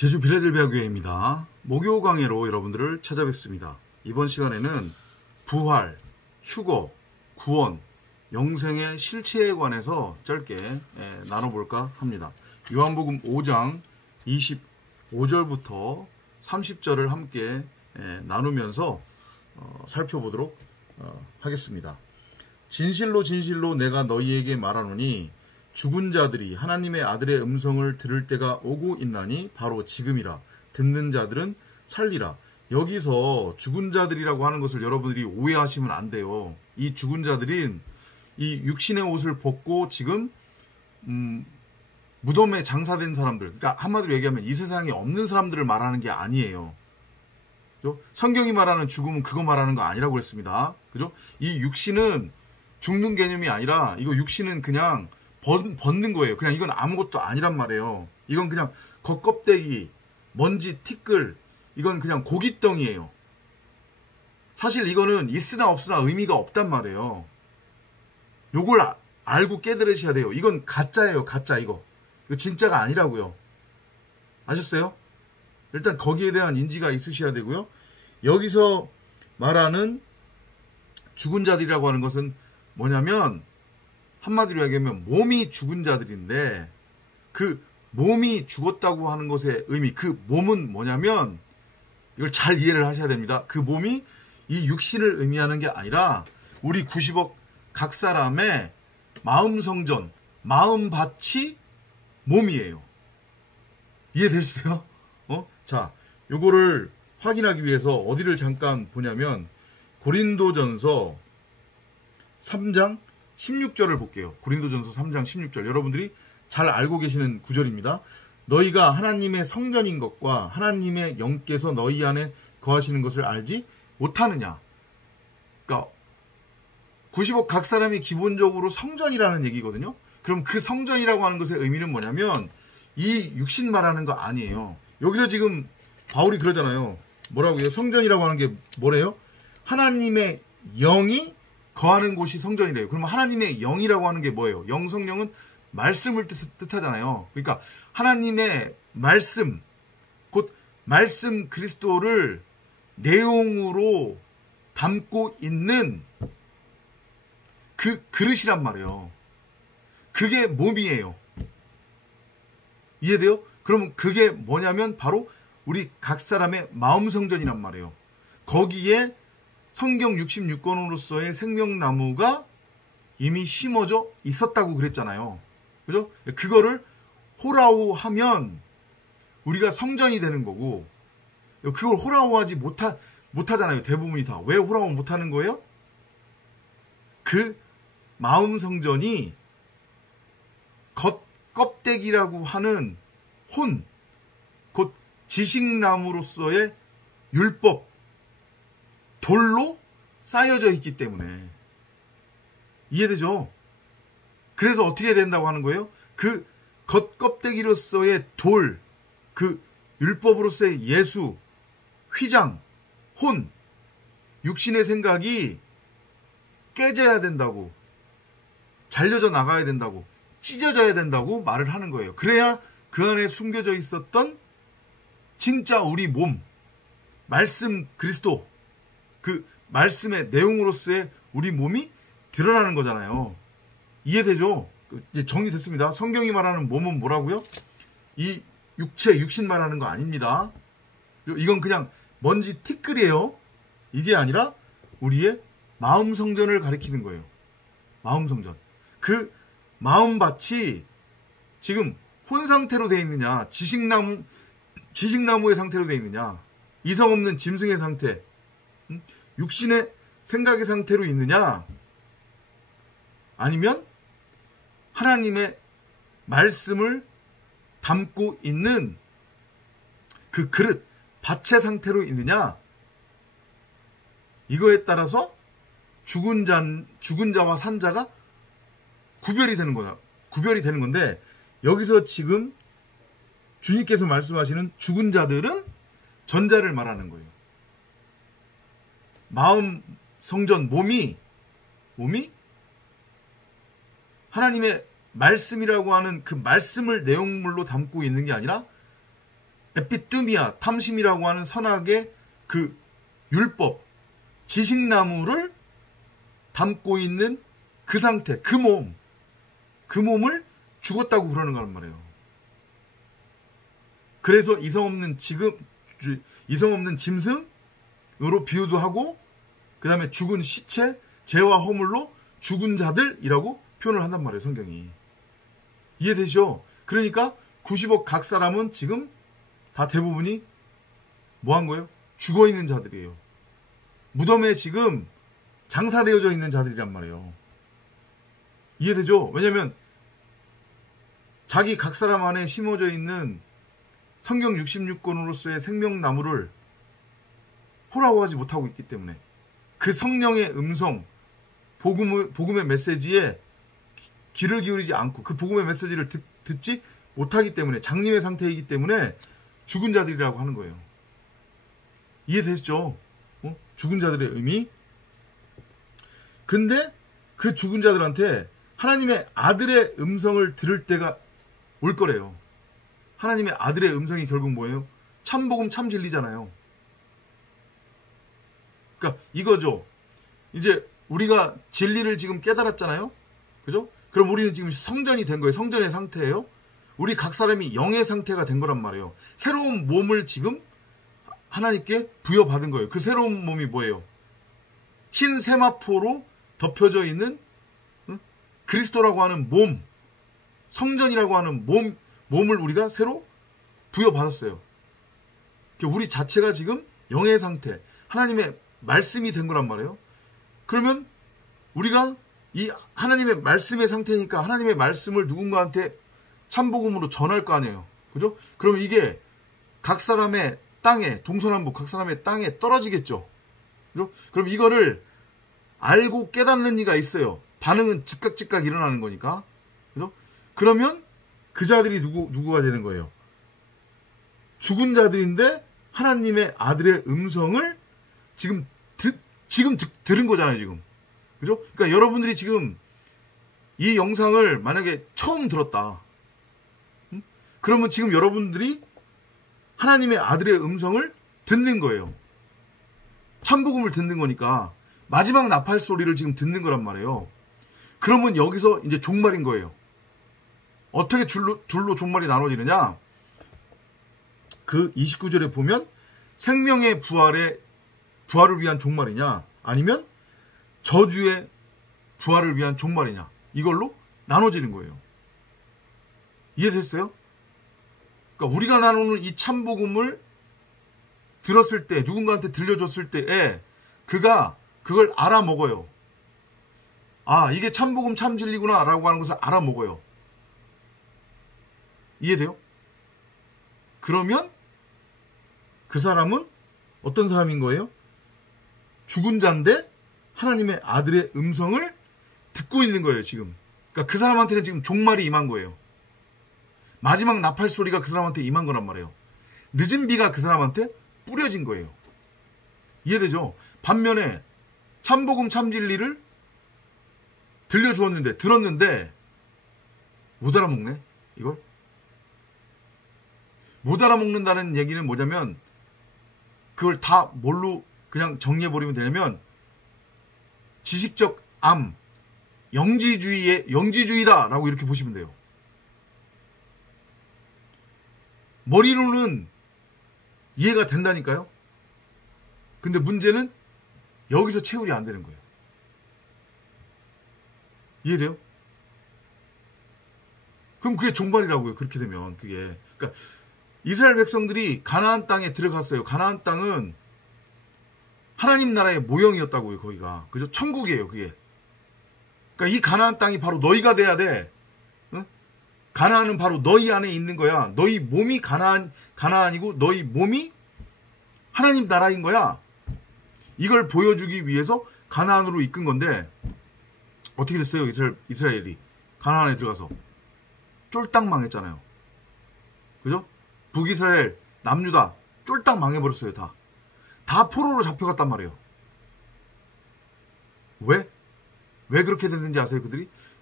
제주 빌라델비아 교회입니다. 목요 강해로 여러분들을 찾아뵙습니다. 이번 시간에는 부활, 휴거, 구원, 영생의 실체에 관해서 짧게 나눠볼까 합니다. 요한복음 5장 25절부터 30절을 함께 나누면서 살펴보도록 하겠습니다. 진실로 진실로 내가 너희에게 말하노니 죽은 자들이 하나님의 아들의 음성을 들을 때가 오고 있나니 바로 지금이라. 듣는 자들은 살리라. 여기서 죽은 자들이라고 하는 것을 여러분들이 오해하시면 안 돼요. 이 죽은 자들은 이 육신의 옷을 벗고 지금 무덤에 장사된 사람들, 그러니까 한마디로 얘기하면 이 세상에 없는 사람들을 말하는 게 아니에요. 그죠? 성경이 말하는 죽음은 그거 말하는 거 아니라고 했습니다. 그죠? 이 육신은 죽는 개념이 아니라 이거 육신은 그냥 벗는 거예요. 그냥 이건 아무것도 아니란 말이에요. 이건 그냥 겉껍데기, 먼지, 티끌, 이건 그냥 고깃덩이에요. 사실 이거는 있으나 없으나 의미가 없단 말이에요. 요걸 알고 깨달으셔야 돼요. 이건 가짜예요. 가짜 이거 진짜가 아니라고요. 아셨어요? 일단 거기에 대한 인지가 있으셔야 되고요. 여기서 말하는 죽은 자들이라고 하는 것은 뭐냐면 한마디로 얘기하면 몸이 죽은 자들인데 그 몸이 죽었다고 하는 것의 의미, 그 몸은 뭐냐면 이걸 잘 이해를 하셔야 됩니다. 그 몸이 이 육신을 의미하는 게 아니라 우리 90억 각 사람의 마음 성전, 마음 밭이 몸이에요. 이해되시세요? 자, 요거를 확인하기 위해서 어디를 잠깐 보냐면 고린도전서 3장 16절을 볼게요. 고린도전서 3장 16절. 여러분들이 잘 알고 계시는 구절입니다. 너희가 하나님의 성전인 것과 하나님의 영께서 너희 안에 거하시는 것을 알지 못하느냐. 그러니까 90억 각 사람이 기본적으로 성전이라는 얘기거든요. 그럼 그 성전이라고 하는 것의 의미는 뭐냐면 이 육신 말하는 거 아니에요. 여기서 지금 바울이 그러잖아요. 뭐라고요? 성전이라고 하는 게 뭐래요? 하나님의 영이 거하는 곳이 성전이래요. 그러면 하나님의 영이라고 하는 게 뭐예요? 영, 성령은 말씀을 뜻하잖아요. 그러니까 하나님의 말씀, 곧 말씀 그리스도를 내용으로 담고 있는 그 그릇이란 말이에요. 그게 몸이에요. 이해돼요? 그럼 그게 뭐냐면 바로 우리 각 사람의 마음 성전이란 말이에요. 거기에 성경 66권으로서의 생명나무가 이미 심어져 있었다고 그랬잖아요. 그죠? 그거를 호라우 하면 우리가 성전이 되는 거고, 그걸 호라우하지 못하잖아요. 대부분이 다. 왜 호라우 못하는 거예요? 그 마음 성전이 겉껍데기라고 하는 혼, 곧 지식나무로서의 율법, 돌로 쌓여져 있기 때문에. 이해되죠? 그래서 어떻게 된다고 하는 거예요? 그 겉껍데기로서의 돌, 그 율법으로서의 예수, 휘장, 혼, 육신의 생각이 깨져야 된다고, 잘려져 나가야 된다고, 찢어져야 된다고 말을 하는 거예요. 그래야 그 안에 숨겨져 있었던 진짜 우리 몸, 말씀 그리스도, 그 말씀의 내용으로서의 우리 몸이 드러나는 거잖아요. 이해되죠? 이제 정리됐습니다. 성경이 말하는 몸은 뭐라고요? 이 육체, 육신 말하는 거 아닙니다. 이건 그냥 먼지 티끌이에요. 이게 아니라 우리의 마음 성전을 가리키는 거예요. 마음 성전. 그 마음 밭이 지금 혼 상태로 되어 있느냐, 지식나무의 상태로 되어 있느냐, 이성 없는 짐승의 상태, 육신의 생각의 상태로 있느냐, 아니면 하나님의 말씀을 담고 있는 그 그릇, 밭의 상태로 있느냐, 이거에 따라서 죽은 자와 산 자가 구별이 되는 건데, 여기서 지금 주님께서 말씀하시는 죽은 자들은 전자를 말하는 거예요. 마음 성전, 몸이 하나님의 말씀이라고 하는 그 말씀을 내용물로 담고 있는 게 아니라 에피뚜미아, 탐심이라고 하는 선악의 그 율법, 지식나무를 담고 있는 그 상태, 그 몸을 죽었다고 그러는 거란 말이에요. 그래서 이성 없는 짐승으로 비유도 하고, 그 다음에 죽은 시체, 죄와 허물로 죽은 자들이라고 표현을 한단 말이에요, 성경이. 이해되시죠? 그러니까 90억 각 사람은 지금 다 대부분이 뭐 한 거예요? 죽어 있는 자들이에요. 무덤에 지금 장사되어져 있는 자들이란 말이에요. 이해되죠? 왜냐면 자기 각 사람 안에 심어져 있는 성경 66권으로서의 생명나무를 호락호하지 못하고 있기 때문에, 그 성령의 음성, 복음의 메시지에 귀를 기울이지 않고 그 복음의 메시지를 듣지 못하기 때문에, 장님의 상태이기 때문에 죽은 자들이라고 하는 거예요. 이해되시죠? 죽은 자들의 의미. 근데 그 죽은 자들한테 하나님의 아들의 음성을 들을 때가 올 거래요. 하나님의 아들의 음성이 결국 뭐예요? 참복음 참진리잖아요. 그러니까 이거죠. 이제 우리가 진리를 지금 깨달았잖아요. 그죠? 그럼 우리는 지금 성전이 된 거예요. 성전의 상태예요. 우리 각 사람이 영의 상태가 된 거란 말이에요. 새로운 몸을 지금 하나님께 부여받은 거예요. 그 새로운 몸이 뭐예요? 흰 세마포로 덮여져 있는 그리스도라고 하는 몸, 성전이라고 하는 몸을 우리가 새로 부여받았어요. 우리 자체가 지금 영의 상태, 하나님의 말씀이 된 거란 말이에요. 그러면 우리가 이 하나님의 말씀의 상태니까 하나님의 말씀을 누군가한테 참복음으로 전할 거 아니에요. 그죠? 그러면 이게 각 사람의 땅에, 동서남북 각 사람의 땅에 떨어지겠죠. 그죠? 그럼 이거를 알고 깨닫는 이가 있어요. 반응은 즉각 일어나는 거니까. 그죠? 그러면 그 자들이 누구가 되는 거예요? 죽은 자들인데 하나님의 아들의 음성을 지금 들은 거잖아요, 지금. 그죠? 그러니까 여러분들이 지금 이 영상을 만약에 처음 들었다. 그러면 지금 여러분들이 하나님의 아들의 음성을 듣는 거예요. 참복음을 듣는 거니까 마지막 나팔 소리를 지금 듣는 거란 말이에요. 그러면 여기서 이제 종말인 거예요. 어떻게 둘로 종말이 나눠지느냐? 그 29절에 보면 생명의 부활을 위한 종말이냐, 아니면 저주의 부활을 위한 종말이냐, 이걸로 나눠지는 거예요. 이해됐어요? 그러니까 우리가 나누는 이 참복음을 들었을 때, 누군가한테 들려줬을 때에 그가 그걸 알아먹어요. 아, 이게 참복음 참진리구나 라고 하는 것을 알아먹어요. 이해돼요? 그러면 그 사람은 어떤 사람인 거예요? 죽은 자인데 하나님의 아들의 음성을 듣고 있는 거예요, 지금. 그러니까 그 사람한테는 지금 종말이 임한 거예요. 마지막 나팔 소리가 그 사람한테 임한 거란 말이에요. 늦은 비가 그 사람한테 뿌려진 거예요. 이해되죠? 반면에 참복음 참진리를 들었는데 못 알아먹네, 이걸. 못 알아먹는다는 얘기는 뭐냐면, 그걸 다 뭘로 그냥 정리해버리면 되냐면, 지식적 암, 영지주의다라고 이렇게 보시면 돼요. 머리로는 이해가 된다니까요. 근데 문제는 여기서 체울이 안 되는 거예요. 이해돼요? 그럼 그게 종말이라고요. 그렇게 되면 그게. 그러니까 이스라엘 백성들이 가나안 땅에 들어갔어요. 가나안 땅은 하나님 나라의 모형이었다고요. 거기가. 그죠? 천국이에요. 그게. 그러니까 이 가나안 땅이 바로 너희가 돼야 돼. 응? 가나안은 바로 너희 안에 있는 거야. 너희 몸이 가나안이고 너희 몸이 하나님 나라인 거야. 이걸 보여주기 위해서 가나안으로 이끈 건데 어떻게 됐어요? 이스라엘이 가나안에 들어가서 쫄딱 망했잖아요. 그죠? 북이스라엘, 남유다 쫄딱 망해버렸어요. 다 포로로 잡혀갔단 말이에요. 왜 그렇게 됐는지 아세요?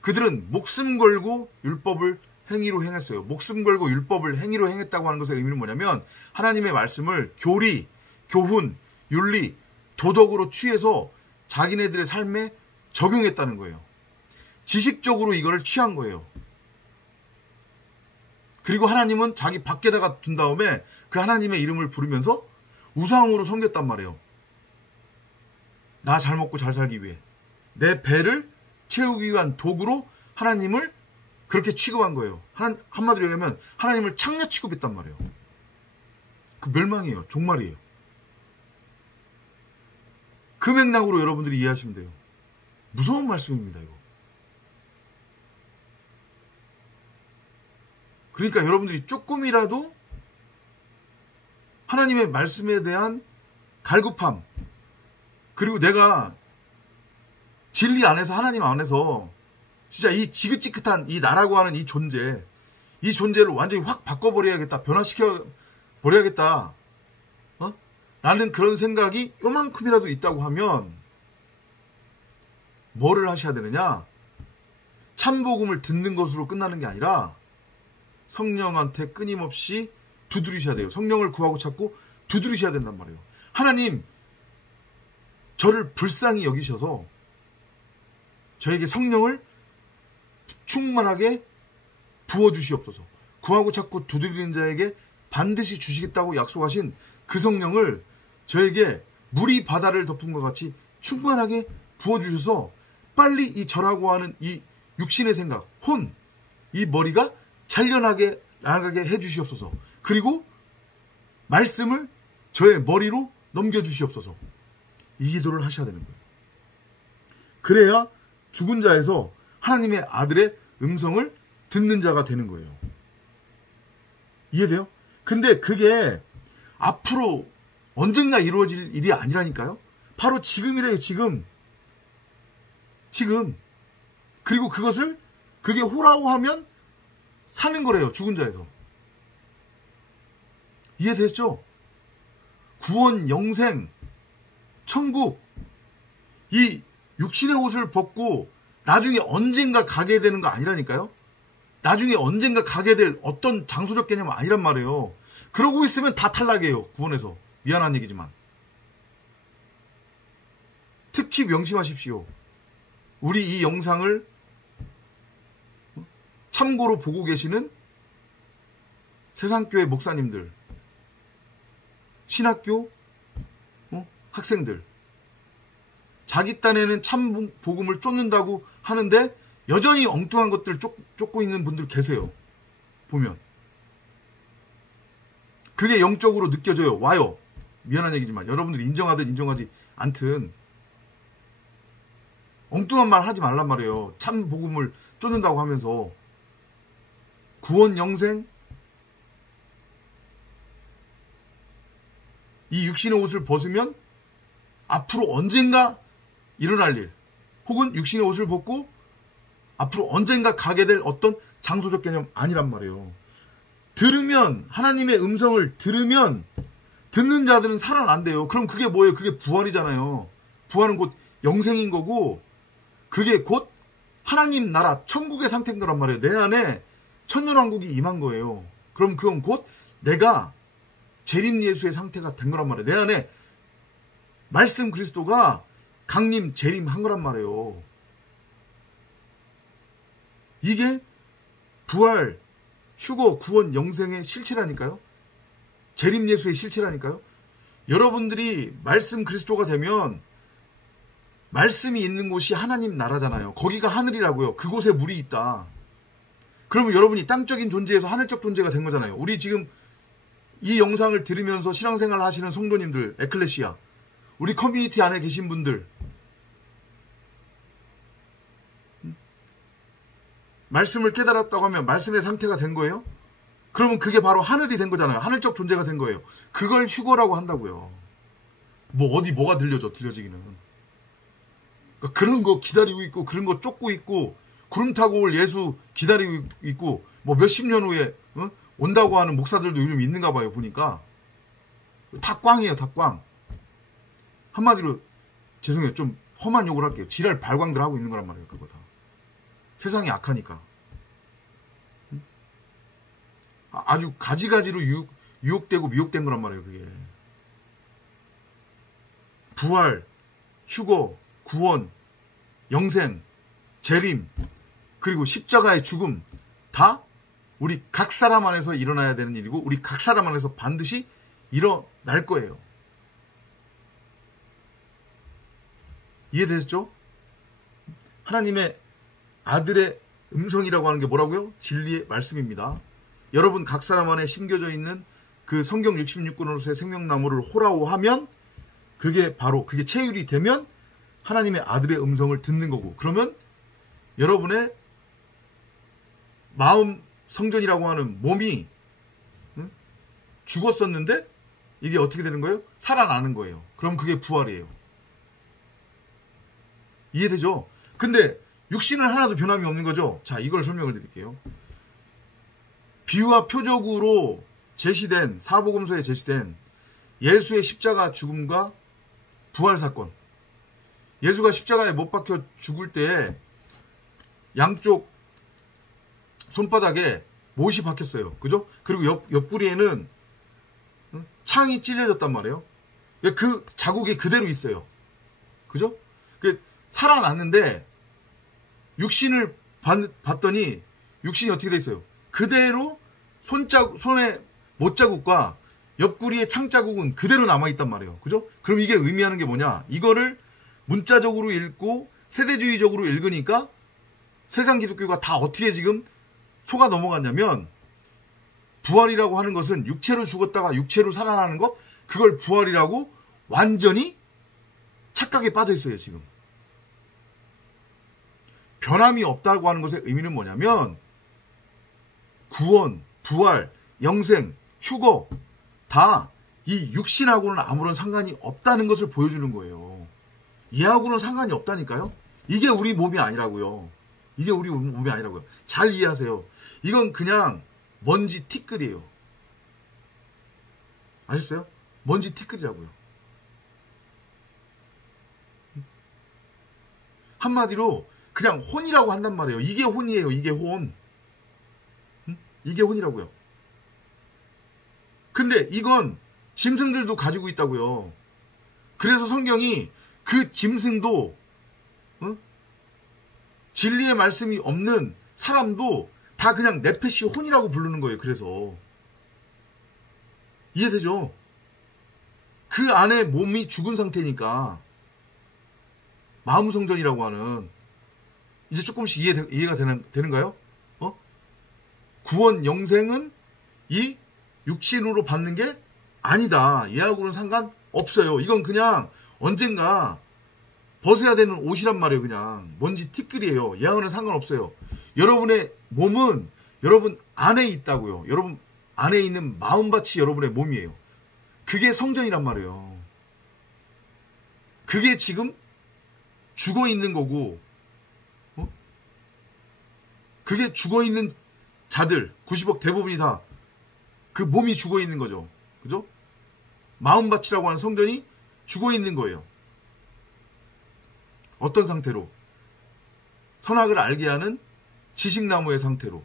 그들은 목숨 걸고 율법을 행위로 행했어요. 목숨 걸고 율법을 행위로 행했다고 하는 것의 의미는 뭐냐면 하나님의 말씀을 교리, 교훈, 윤리, 도덕으로 취해서 자기네들의 삶에 적용했다는 거예요. 지식적으로 이거를 취한 거예요. 그리고 하나님은 자기 밖에다가 둔 다음에 그 하나님의 이름을 부르면서 우상으로 섬겼단 말이에요. 나 잘 먹고 잘 살기 위해 내 배를 채우기 위한 도구로 하나님을 그렇게 취급한 거예요. 한마디로 얘기하면 하나님을 창녀 취급했단 말이에요. 그 멸망이에요. 종말이에요. 그 맥락으로 여러분들이 이해하시면 돼요. 무서운 말씀입니다, 이거. 그러니까 여러분들이 조금이라도 하나님의 말씀에 대한 갈급함, 그리고 내가 진리 안에서, 하나님 안에서 진짜 이 지긋지긋한 이 나라고 하는 이 존재를 완전히 확 바꿔버려야겠다, 변화시켜 버려야겠다, 라는 그런 생각이 요만큼이라도 있다고 하면 뭐를 하셔야 되느냐? 참복음을 듣는 것으로 끝나는 게 아니라 성령한테 끊임없이 두드리셔야 돼요. 성령을 구하고 찾고 두드리셔야 된단 말이에요. 하나님, 저를 불쌍히 여기셔서 저에게 성령을 충만하게 부어주시옵소서. 구하고 찾고 두드리는 자에게 반드시 주시겠다고 약속하신 그 성령을 저에게 물이 바다를 덮은 것 같이 충만하게 부어주셔서 빨리 이 저라고 하는 이 육신의 생각, 이 머리가 잘려나게 나가게 해주시옵소서. 그리고 말씀을 저의 머리로 넘겨주시옵소서. 이 기도를 하셔야 되는 거예요. 그래야 죽은 자에서 하나님의 아들의 음성을 듣는 자가 되는 거예요. 이해돼요? 근데 그게 앞으로 언젠가 이루어질 일이 아니라니까요. 바로 지금이래요. 지금. 그리고 그게 호라고 하면 사는 거래요. 죽은 자에서. 이해됐죠? 구원, 영생, 천국, 이 육신의 옷을 벗고 나중에 언젠가 가게 되는 거 아니라니까요. 나중에 언젠가 가게 될 어떤 장소적 개념 아니란 말이에요. 그러고 있으면 다 탈락이에요. 구원에서. 미안한 얘기지만. 특히 명심하십시오. 우리 이 영상을 참고로 보고 계시는 세상교회 목사님들, 신학교 학생들, 자기 딴에는 참 복음을 쫓는다고 하는데 여전히 엉뚱한 것들 쫓고 있는 분들 계세요. 보면 그게 영적으로 느껴져요. 와요. 미안한 얘기지만 여러분들이 인정하든 인정하지 않든 엉뚱한 말 하지 말란 말이에요. 참 복음을 쫓는다고 하면서. 구원, 영생, 이 육신의 옷을 벗으면 앞으로 언젠가 일어날 일, 혹은 육신의 옷을 벗고 앞으로 언젠가 가게 될 어떤 장소적 개념 아니란 말이에요. 들으면, 하나님의 음성을 들으면 듣는 자들은 살아난대요. 그럼 그게 뭐예요? 그게 부활이잖아요. 부활은 곧 영생인 거고, 그게 곧 하나님 나라, 천국의 상태인 거란 말이에요. 내 안에 천년왕국이 임한 거예요. 그럼 그건 곧 내가 재림 예수의 상태가 된 거란 말이에요. 내 안에 말씀 그리스도가 강림, 재림한 거란 말이에요. 이게 부활, 휴거, 구원, 영생의 실체라니까요. 재림 예수의 실체라니까요. 여러분들이 말씀 그리스도가 되면 말씀이 있는 곳이 하나님 나라잖아요. 거기가 하늘이라고요. 그곳에 물이 있다. 그러면 여러분이 땅적인 존재에서 하늘적 존재가 된 거잖아요. 우리 지금 이 영상을 들으면서 신앙생활 하시는 성도님들, 에클레시아, 우리 커뮤니티 안에 계신 분들, 말씀을 깨달았다고 하면 말씀의 상태가 된 거예요? 그러면 그게 바로 하늘이 된 거잖아요. 하늘적 존재가 된 거예요. 그걸 휴거라고 한다고요. 뭐가 들려지기는. 그러니까 그런 거 기다리고 있고, 그런 거 쫓고 있고, 구름 타고 올 예수 기다리고 있고, 뭐 몇십 년 후에 온다고 하는 목사들도 요즘 있는가 봐요. 보니까 다 꽝이에요. 다 꽝. 한마디로 죄송해요. 좀 험한 욕을 할게요. 지랄 발광들 하고 있는 거란 말이에요. 그거 다. 세상이 악하니까. 아주 가지가지로 유혹되고 미혹된 거란 말이에요. 그게 부활, 휴거, 구원, 영생, 재림, 그리고 십자가의 죽음 다 우리 각 사람 안에서 일어나야 되는 일이고 우리 각 사람 안에서 반드시 일어날 거예요. 이해되셨죠? 하나님의 아들의 음성이라고 하는 게 뭐라고요? 진리의 말씀입니다. 여러분 각 사람 안에 심겨져 있는 그 성경 66권으로서의 생명나무를 호라호하면 그게 체휼이 되면 하나님의 아들의 음성을 듣는 거고, 그러면 여러분의 마음 성전이라고 하는 몸이 죽었었는데 이게 어떻게 되는 거예요? 살아나는 거예요. 그럼 그게 부활이에요. 이해되죠? 근데 육신은 하나도 변함이 없는 거죠. 자, 이걸 설명을 드릴게요. 비유와 표적으로 제시된, 사복음서에 제시된 예수의 십자가 죽음과 부활 사건. 예수가 십자가에 못 박혀 죽을 때 양쪽 손바닥에 못이 박혔어요. 그죠? 그리고 옆구리에는 창이 찔려졌단 말이에요. 그 자국이 그대로 있어요. 그죠? 살아났는데 육신을 봤더니 육신이 어떻게 돼 있어요? 그대로 손에 못자국과 옆구리의 창자국은 그대로 남아있단 말이에요. 그죠? 그럼 이게 의미하는 게 뭐냐? 이거를 문자적으로 읽고 세대주의적으로 읽으니까 세상 기독교가 다 어떻게 지금 속아 넘어갔냐면, 부활이라고 하는 것은 육체로 죽었다가 육체로 살아나는 것, 그걸 부활이라고 완전히 착각에 빠져 있어요. 지금 변함이 없다고 하는 것의 의미는 뭐냐면 구원, 부활, 영생, 휴거 다 이 육신하고는 아무런 상관이 없다는 것을 보여주는 거예요. 얘하고는 상관이 없다니까요. 이게 우리 몸이 아니라고요. 이게 우리 몸이 아니라고요. 잘 이해하세요. 이건 그냥 먼지 티끌이에요. 아셨어요? 먼지 티끌이라고요. 한마디로 그냥 혼이라고 한단 말이에요. 이게 혼이에요. 이게 혼. 이게 혼이라고요. 근데 이건 짐승들도 가지고 있다고요. 그래서 성경이 그 짐승도 진리의 말씀이 없는 사람도 다 그냥 네페시 혼이라고 부르는 거예요. 그래서 이해되죠? 그 안에 몸이 죽은 상태니까 마음 성전이라고 하는, 이제 조금씩 이해가 되는가요? 구원 영생은 이 육신으로 받는 게 아니다. 얘하고는 상관없어요. 이건 그냥 언젠가 벗어야 되는 옷이란 말이에요. 그냥 먼지 티끌이에요. 얘하고는 상관없어요. 여러분의 몸은 여러분 안에 있다고요. 여러분 안에 있는 마음밭이 여러분의 몸이에요. 그게 성전이란 말이에요. 그게 지금 죽어 있는 거고, 그게 죽어 있는 자들 90억 대부분이 다 그 몸이 죽어 있는 거죠. 그죠? 마음밭이라고 하는 성전이 죽어 있는 거예요. 어떤 상태로? 선악을 알게 하는 지식나무의 상태로,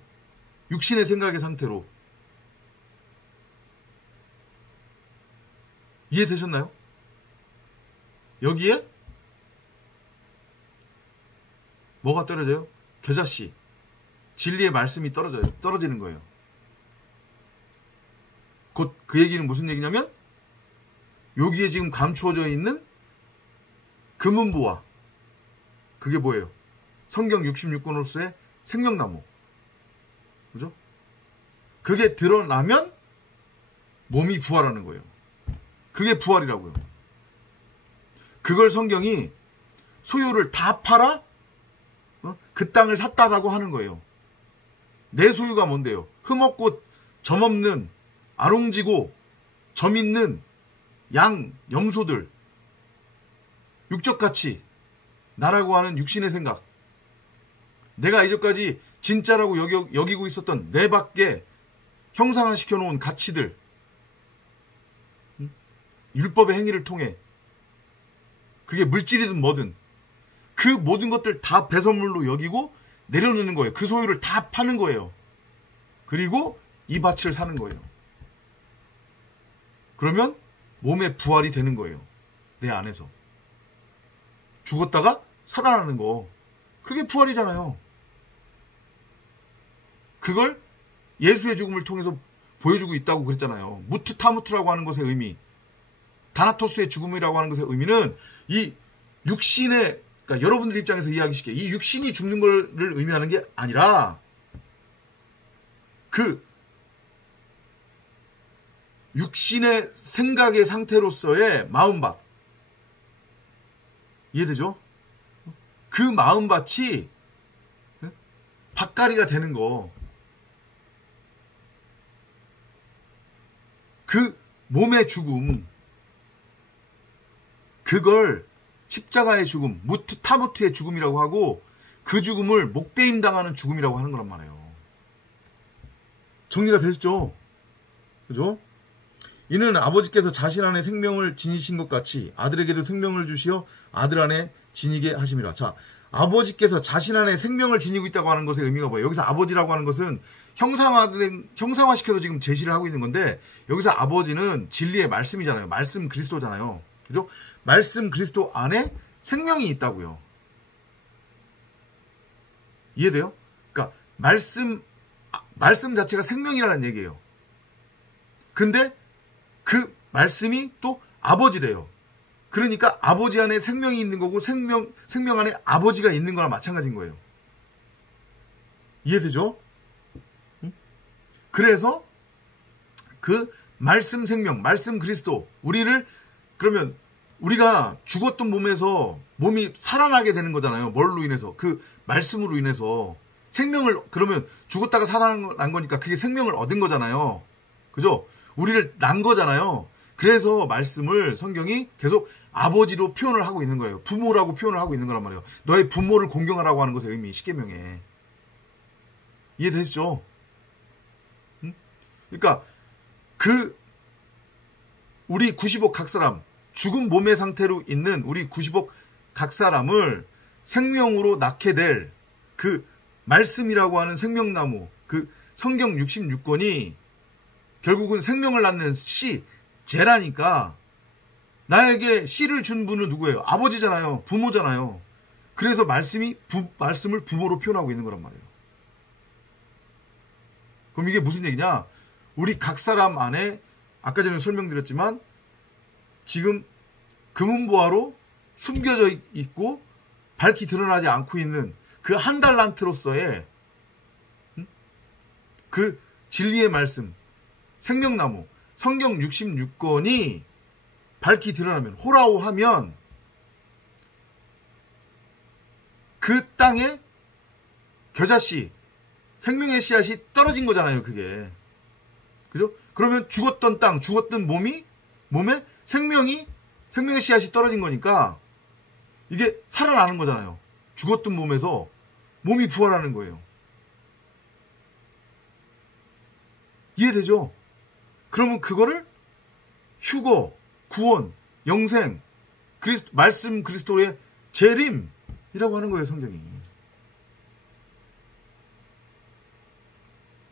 육신의 생각의 상태로. 이해되셨나요? 여기에 뭐가 떨어져요? 겨자씨, 진리의 말씀이 떨어지는 거예요. 곧 그 얘기는 무슨 얘기냐면, 여기에 지금 감추어져 있는 금은보화, 그게 뭐예요? 성경 66권으로서의 생명나무. 그죠? 그게 드러나면 몸이 부활하는 거예요. 그게 부활이라고요. 그걸 성경이 소유를 다 팔아 그 땅을 샀다라고 하는 거예요. 내 소유가 뭔데요? 흠없고 점없는 아롱지고 점 있는 양, 염소들, 육적가치, 나라고 하는 육신의 생각, 내가 이제까지 진짜라고 여기고 있었던 내 밖에 형상화시켜 놓은 가치들, 율법의 행위를 통해, 그게 물질이든 뭐든 그 모든 것들 다 배선물로 여기고 내려놓는 거예요. 그 소유를 다 파는 거예요. 그리고 이 밭을 사는 거예요. 그러면 몸의 부활이 되는 거예요. 내 안에서. 죽었다가 살아나는 거. 그게 부활이잖아요. 그걸 예수의 죽음을 통해서 보여주고 있다고 그랬잖아요. 무트타무트라고 하는 것의 의미, 다나토스의 죽음이라고 하는 것의 의미는 이 육신의, 그러니까 여러분들 입장에서 이해하기 쉽게 이 육신이 죽는 것을 의미하는 게 아니라 그 육신의 생각의 상태로서의 마음밭, 이해되죠? 그 마음밭이 밭갈이가 되는 거. 그 몸의 죽음, 그걸 십자가의 죽음, 무트타무트의 죽음이라고 하고 그 죽음을 목배임 당하는 죽음이라고 하는 거란 말이에요. 정리가 되셨죠? 그죠? 이는 아버지께서 자신 안에 생명을 지니신 것 같이 아들에게도 생명을 주시어 아들 안에 지니게 하심이라. 자, 아버지께서 자신 안에 생명을 지니고 있다고 하는 것의 의미가 뭐예요? 여기서 아버지라고 하는 것은 형상화시켜서 지금 제시를 하고 있는 건데, 여기서 아버지는 진리의 말씀이잖아요. 말씀 그리스도잖아요. 그죠? 말씀 그리스도 안에 생명이 있다고요. 이해돼요? 그러니까 말씀 자체가 생명이라는 얘기예요. 근데 그 말씀이 또 아버지래요. 그러니까 아버지 안에 생명이 있는 거고 생명 안에 아버지가 있는 거랑 마찬가지인 거예요. 이해되죠? 그래서 그 말씀 생명, 말씀 그리스도, 그러면 우리가 죽었던 몸에서 몸이 살아나게 되는 거잖아요. 뭘로 인해서? 그 말씀으로 인해서 생명을, 그러면 죽었다가 살아난 거니까 그게 생명을 얻은 거잖아요. 그죠? 우리를 난 거잖아요. 그래서 말씀을 성경이 계속 아버지로 표현을 하고 있는 거예요. 부모라고 표현을 하고 있는 거란 말이에요. 너의 부모를 공경하라고 하는 것의 의미, 십계명에. 이해되시죠? 그러니까 우리 90억 각 사람, 죽은 몸의 상태로 있는 우리 90억 각 사람을 생명으로 낳게 될 그 말씀이라고 하는 생명나무, 그 성경 66권이 결국은 생명을 낳는 씨, 제라니까 나에게 씨를 준 분은 누구예요? 아버지잖아요. 부모잖아요. 그래서 말씀을 부모로 표현하고 있는 거란 말이에요. 그럼 이게 무슨 얘기냐? 우리 각 사람 안에 아까 전에 설명드렸지만 지금 금은보화로 숨겨져 있고 밝히 드러나지 않고 있는 그 한 달란트로서의 그 진리의 말씀, 생명나무, 성경 66권이 밝히 드러나면, 호라오하면 그 땅에 겨자씨, 생명의 씨앗이 떨어진 거잖아요, 그게. 그죠? 그러면 죽었던 땅, 죽었던 몸에 생명의 씨앗이 떨어진 거니까 이게 살아나는 거잖아요. 죽었던 몸에서 몸이 부활하는 거예요. 이해되죠? 그러면 그거를 휴거, 구원, 영생, 말씀 그리스도의 재림이라고 하는 거예요, 성경이.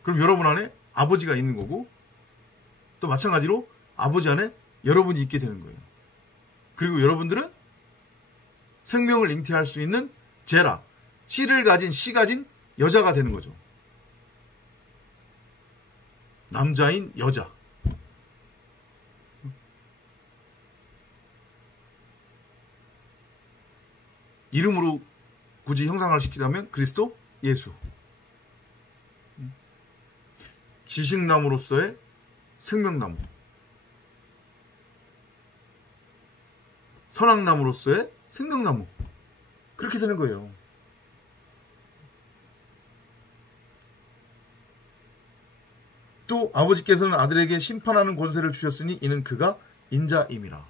그럼 여러분 안에 아버지가 있는 거고, 또 마찬가지로 아버지 안에 여러분이 있게 되는 거예요. 그리고 여러분들은 생명을 잉태할 수 있는 제라, 씨 가진 여자가 되는 거죠. 남자인 여자. 이름으로 굳이 형상화를 시키자면 그리스도 예수. 지식나무로서의 생명나무. 선악나무로서의 생명나무. 그렇게 되는 거예요. 또 아버지께서는 아들에게 심판하는 권세를 주셨으니 이는 그가 인자임이라.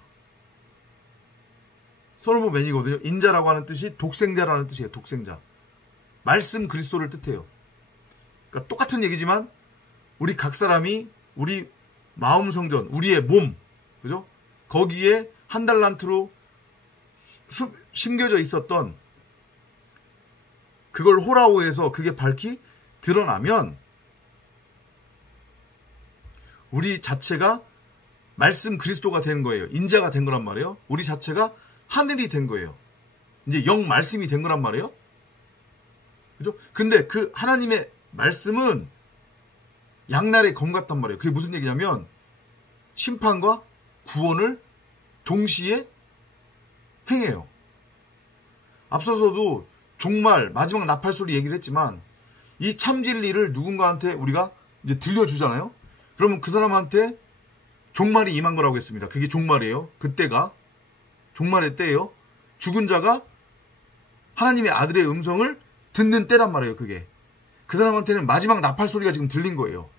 솔로몬맨이거든요. 인자라고 하는 뜻이 독생자라는 뜻이에요. 독생자. 말씀 그리스도를 뜻해요. 그러니까 똑같은 얘기지만 우리 각 사람이 우리 마음 성전, 우리의 몸, 그죠? 거기에 한 달란트로 심겨져 있었던 그걸 호라오에서 그게 밝히 드러나면 우리 자체가 말씀 그리스도가 된 거예요. 인자가 된 거란 말이에요. 우리 자체가 하늘이 된 거예요. 이제 영 말씀이 된 거란 말이에요. 그죠? 근데 그 하나님의 말씀은 양날의 검 같단 말이에요. 그게 무슨 얘기냐면 심판과 구원을 동시에 행해요. 앞서서도 종말, 마지막 나팔 소리 얘기를 했지만 이 참 진리를 누군가한테 우리가 이제 들려주잖아요. 그러면 그 사람한테 종말이 임한 거라고 했습니다. 그게 종말이에요. 그때가 종말의 때예요. 죽은 자가 하나님의 아들의 음성을 듣는 때란 말이에요. 그게 그 사람한테는 마지막 나팔 소리가 지금 들린 거예요.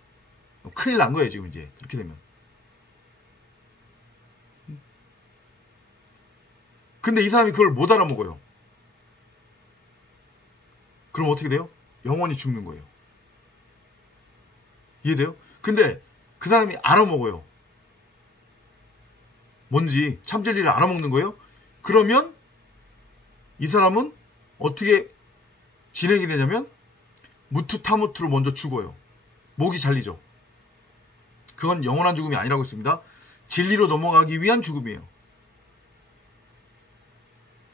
큰일 난 거예요. 지금 이제 그렇게 되면. 근데 이 사람이 그걸 못 알아먹어요. 그럼 어떻게 돼요? 영원히 죽는 거예요. 이해돼요? 근데 그 사람이 알아먹어요. 뭔지 참 진리를 알아먹는 거예요. 그러면 이 사람은 어떻게 진행이 되냐면 무투타무투로 먼저 죽어요. 목이 잘리죠. 그건 영원한 죽음이 아니라고 했습니다. 진리로 넘어가기 위한 죽음이에요.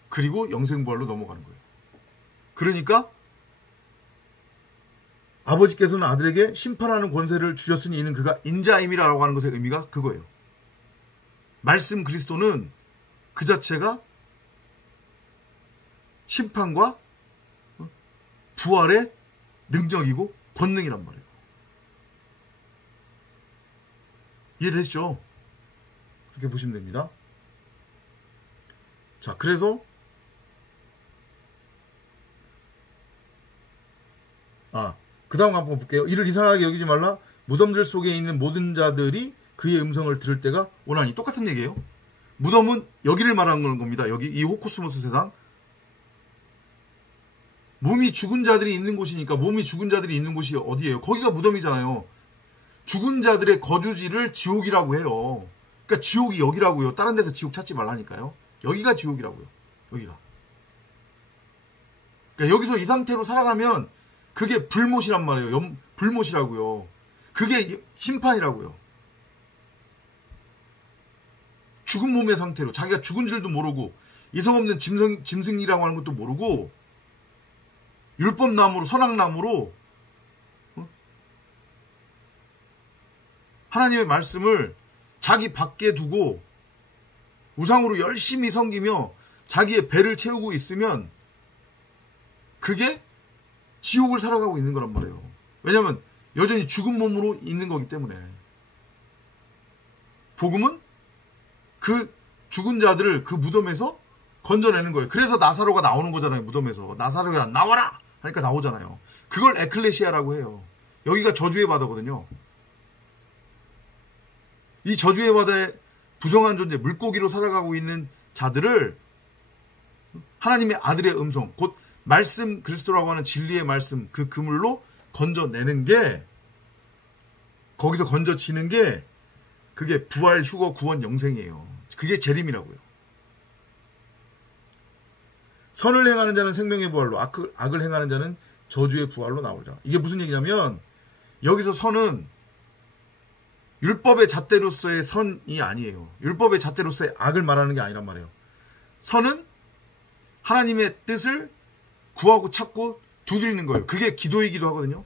그리고 영생부활로 넘어가는 거예요. 그러니까 아버지께서는 아들에게 심판하는 권세를 주셨으니 이는 그가 인자임이라고 하는 것의 의미가 그거예요. 말씀 그리스도는 그 자체가 심판과 부활의 능력이고 권능이란 말이에요. 이해되시죠? 그렇게 보시면 됩니다. 자, 그래서 그 다음 한번 볼게요. 이를 이상하게 여기지 말라. 무덤들 속에 있는 모든 자들이 그의 음성을 들을 때가 오나니. 똑같은 얘기예요. 무덤은 여기를 말하는 겁니다. 여기 이 호코스모스 세상. 몸이 죽은 자들이 있는 곳이니까 몸이 죽은 자들이 있는 곳이 어디예요? 거기가 무덤이잖아요. 죽은 자들의 거주지를 지옥이라고 해요. 그러니까 지옥이 여기라고요. 다른 데서 지옥 찾지 말라니까요. 여기가 지옥이라고요. 여기가. 그러니까 여기서 이 상태로 살아가면 그게 불못이란 말이에요. 불못이라고요. 그게 심판이라고요. 죽은 몸의 상태로 자기가 죽은 줄도 모르고 이성 없는 짐승이라고 하는 것도 모르고 율법나무로 선악나무로 하나님의 말씀을 자기 밖에 두고 우상으로 열심히 섬기며 자기의 배를 채우고 있으면 그게 지옥을 살아가고 있는 거란 말이에요. 왜냐하면 여전히 죽은 몸으로 있는 거기 때문에. 복음은 그 죽은 자들을 그 무덤에서 건져내는 거예요. 그래서 나사로가 나오는 거잖아요. 무덤에서. 나사로야 나와라! 하니까 나오잖아요. 그걸 에클레시아라고 해요. 여기가 저주의 바다거든요. 이 저주의 바다에 부정한 존재, 물고기로 살아가고 있는 자들을 하나님의 아들의 음성, 곧 말씀 그리스도라고 하는 진리의 말씀, 그 그물로 건져내는 게, 거기서 건져지는 게 그게 부활, 휴거, 구원, 영생이에요. 그게 재림이라고요. 선을 행하는 자는 생명의 부활로, 악을 행하는 자는 저주의 부활로 나오리라. 이게 무슨 얘기냐면 여기서 선은 율법의 잣대로서의 선이 아니에요. 율법의 잣대로서의 악을 말하는 게 아니란 말이에요. 선은 하나님의 뜻을 구하고 찾고 두드리는 거예요. 그게 기도이기도 하거든요.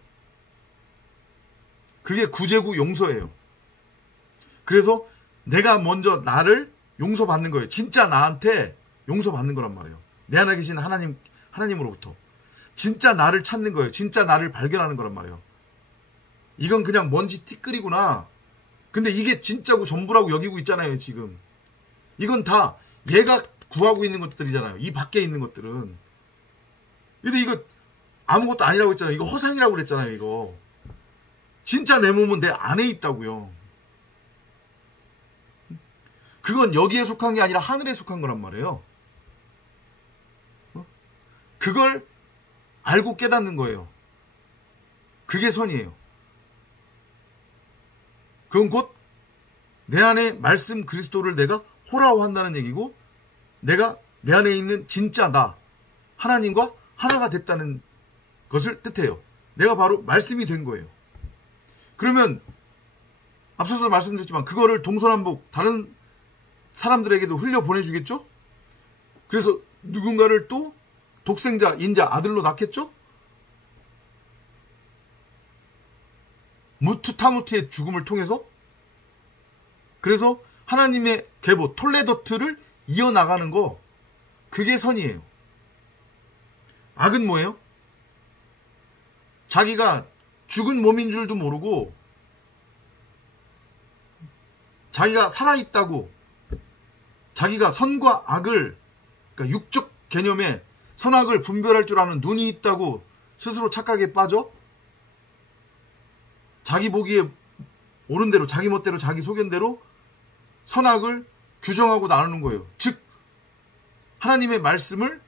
그게 구제구 용서예요. 그래서 내가 먼저 나를 용서받는 거예요. 진짜 나한테 용서받는 거란 말이에요. 내 안에 계신 하나님으로부터. 진짜 나를 찾는 거예요. 진짜 나를 발견하는 거란 말이에요. 이건 그냥 먼지 티끌이구나. 근데 이게 진짜고 전부라고 여기고 있잖아요, 지금. 이건 다 얘가 구하고 있는 것들이잖아요. 이 밖에 있는 것들은. 근데 이거 아무것도 아니라고 했잖아요. 이거 허상이라고 그랬잖아요, 이거. 진짜 내 몸은 내 안에 있다고요. 그건 여기에 속한 게 아니라 하늘에 속한 거란 말이에요. 그걸 알고 깨닫는 거예요. 그게 선이에요. 그건 곧 내 안에 말씀 그리스도를 내가 호라호한다는 얘기고, 내가 내 안에 있는 진짜 나, 하나님과 하나가 됐다는 것을 뜻해요. 내가 바로 말씀이 된 거예요. 그러면 앞서서 말씀드렸지만 그거를 동서남북 다른 사람들에게도 흘려보내주겠죠? 그래서 누군가를 또 독생자, 인자, 아들로 낳겠죠? 무투타무트의 죽음을 통해서. 그래서 하나님의 계보, 톨레도트를 이어나가는 거, 그게 선이에요. 악은 뭐예요? 자기가 죽은 몸인 줄도 모르고 자기가 살아있다고, 자기가 선과 악을, 그러니까 육적 개념에 선악을 분별할 줄 아는 눈이 있다고 스스로 착각에 빠져 자기 보기에 옳은 대로, 자기 멋대로, 자기 소견대로 선악을 규정하고 나누는 거예요. 즉 하나님의 말씀을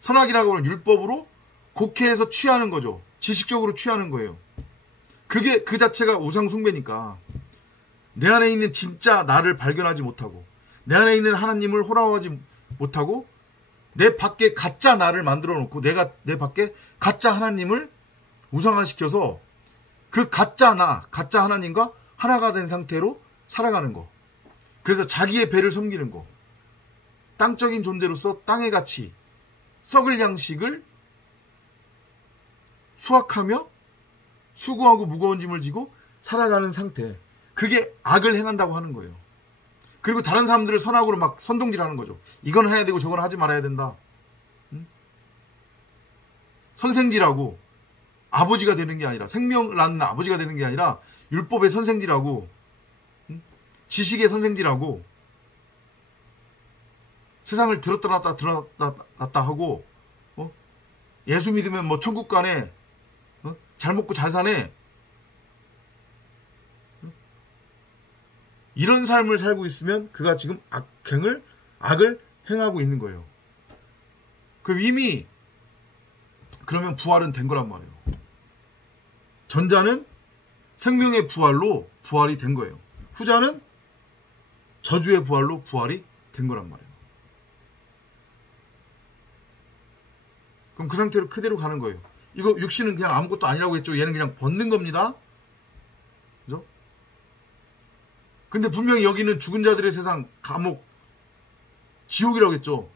선악이라고 하는 율법으로 곡해해서 취하는 거죠. 지식적으로 취하는 거예요. 그게 그 자체가 우상 숭배니까. 내 안에 있는 진짜 나를 발견하지 못하고, 내 안에 있는 하나님을 호락하지 못하고, 내 밖에 가짜 나를 만들어 놓고 내가 내 밖에 가짜 하나님을 우상화시켜서 그 가짜 나, 가짜 하나님과 하나가 된 상태로 살아가는 거. 그래서 자기의 배를 섬기는 거. 땅적인 존재로서 땅의 가치, 썩을 양식을 수확하며 수고하고 무거운 짐을 지고 살아가는 상태. 그게 악을 행한다고 하는 거예요. 그리고 다른 사람들을 선악으로 막 선동질하는 거죠. 이건 해야 되고 저건 하지 말아야 된다. 선생질하고 아버지가 되는 게 아니라, 생명을 낳는 아버지가 되는 게 아니라 율법의 선생질하고 지식의 선생질하고 세상을 들었다 놨다 하고 예수 믿으면 뭐 천국 가네, 잘 먹고 잘 사네, 이런 삶을 살고 있으면 그가 지금 악을 행하고 있는 거예요. 그럼 이미 그러면 부활은 된 거란 말이에요. 전자는 생명의 부활로 부활이 된 거예요. 후자는 저주의 부활로 부활이 된 거란 말이에요. 그럼 그 상태로 그대로 가는 거예요. 이거 육신은 그냥 아무것도 아니라고 했죠. 얘는 그냥 벗는 겁니다. 그죠? 근데 분명히 여기는 죽은 자들의 세상, 감옥, 지옥이라고 했죠.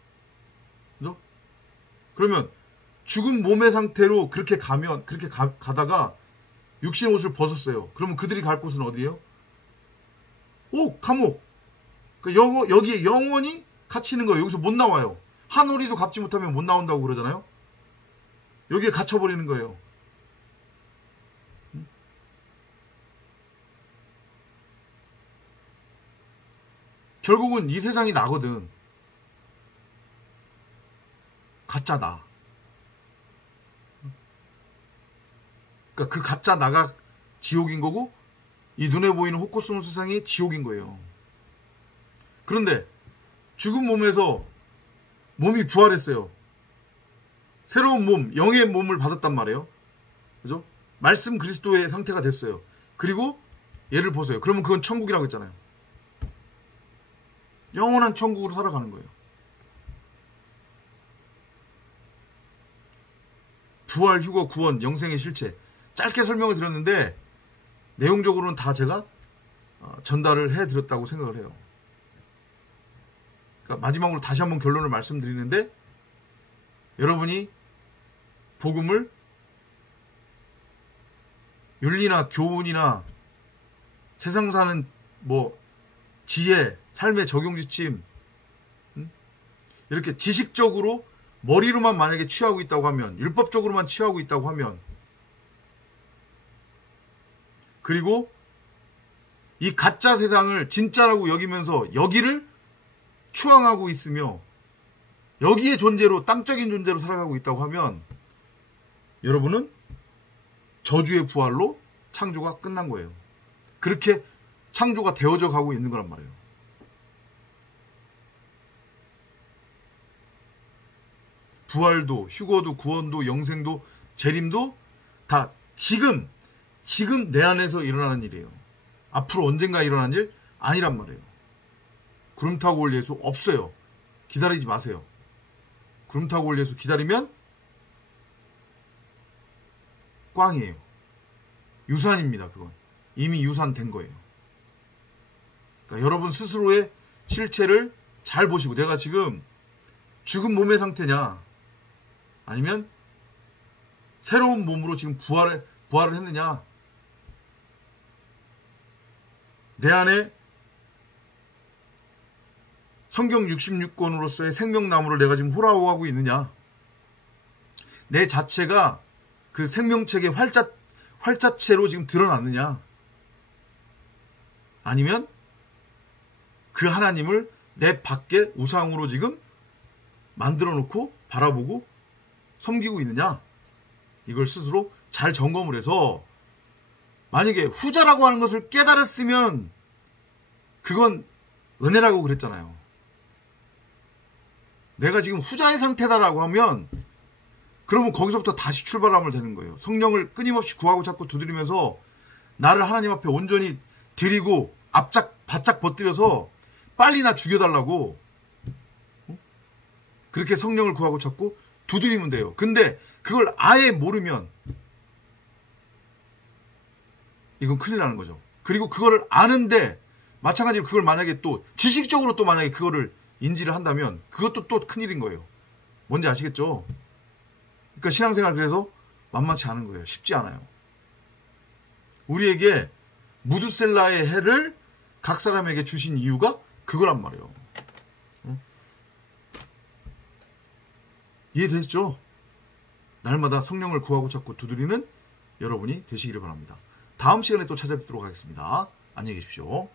그죠? 그러면 죽은 몸의 상태로 그렇게 가면, 그렇게 가다가 육신 옷을 벗었어요. 그러면 그들이 갈 곳은 어디예요? 감옥. 여기에 영원히 갇히는 거예요. 여기서 못 나와요. 한 오리도 갚지 못하면 못 나온다고 그러잖아요. 여기에 갇혀버리는 거예요. 결국은 이 세상이 나거든. 가짜다. 그러니까 그 가짜 나가 지옥인 거고, 이 눈에 보이는 호코스모 세상이 지옥인 거예요. 그런데 죽은 몸에서 몸이 부활했어요. 새로운 몸, 영의 몸을 받았단 말이에요. 그죠? 말씀 그리스도의 상태가 됐어요. 그리고 얘를 보세요. 그러면 그건 천국이라고 했잖아요. 영원한 천국으로 살아가는 거예요. 부활, 휴거, 구원, 영생의 실체. 짧게 설명을 드렸는데 내용적으로는 다 제가 전달을 해드렸다고 생각을 해요. 그러니까 마지막으로 다시 한번 결론을 말씀드리는데, 여러분이 복음을 윤리나 교훈이나 세상 사는 뭐 지혜, 삶의 적용 지침, 이렇게 지식적으로 머리로만 만약에 취하고 있다고 하면, 율법적으로만 취하고 있다고 하면, 그리고 이 가짜 세상을 진짜라고 여기면서 여기를 추앙하고 있으며 여기의 존재로, 땅적인 존재로 살아가고 있다고 하면, 여러분은 저주의 부활로 창조가 끝난 거예요. 그렇게 창조가 되어져 가고 있는 거란 말이에요. 부활도, 휴거도, 구원도, 영생도, 재림도 다 지금 내 안에서 일어나는 일이에요. 앞으로 언젠가 일어난 일 아니란 말이에요. 구름 타고 올 예수 없어요. 기다리지 마세요. 구름 타고 올 예수 기다리면 꽝이에요. 유산입니다. 그건 이미 유산된 거예요. 그러니까 여러분 스스로의 실체를 잘 보시고, 내가 지금 죽은 몸의 상태냐, 아니면 새로운 몸으로 지금 부활을 했느냐, 내 안에 성경 66권으로서의 생명나무를 내가 지금 호라호하고 있느냐, 내 자체가 그 생명책의 활자체로 지금 드러났느냐, 아니면 그 하나님을 내 밖에 우상으로 지금 만들어 놓고 바라보고 섬기고 있느냐, 이걸 스스로 잘 점검을 해서, 만약에 후자라고 하는 것을 깨달았으면 그건 은혜라고 그랬잖아요. 내가 지금 후자의 상태다라고 하면 그러면 거기서부터 다시 출발하면 되는 거예요. 성령을 끊임없이 구하고 찾고 두드리면서 나를 하나님 앞에 온전히 드리고 바짝 버뜨려서 빨리 나 죽여달라고, 그렇게 성령을 구하고 찾고 두드리면 돼요. 근데 그걸 아예 모르면 이건 큰일 나는 거죠. 그리고 그거를 아는데 마찬가지로 그걸 만약에 또 지식적으로 또 만약에 그거를 인지를 한다면 그것도 또 큰일인 거예요. 뭔지 아시겠죠? 그러니까 신앙생활 그래서 만만치 않은 거예요. 쉽지 않아요. 우리에게 무드셀라의 해를 각 사람에게 주신 이유가 그거란 말이에요. 이해되시죠? 날마다 성령을 구하고 찾고 두드리는 여러분이 되시기를 바랍니다. 다음 시간에 또 찾아뵙도록 하겠습니다. 안녕히 계십시오.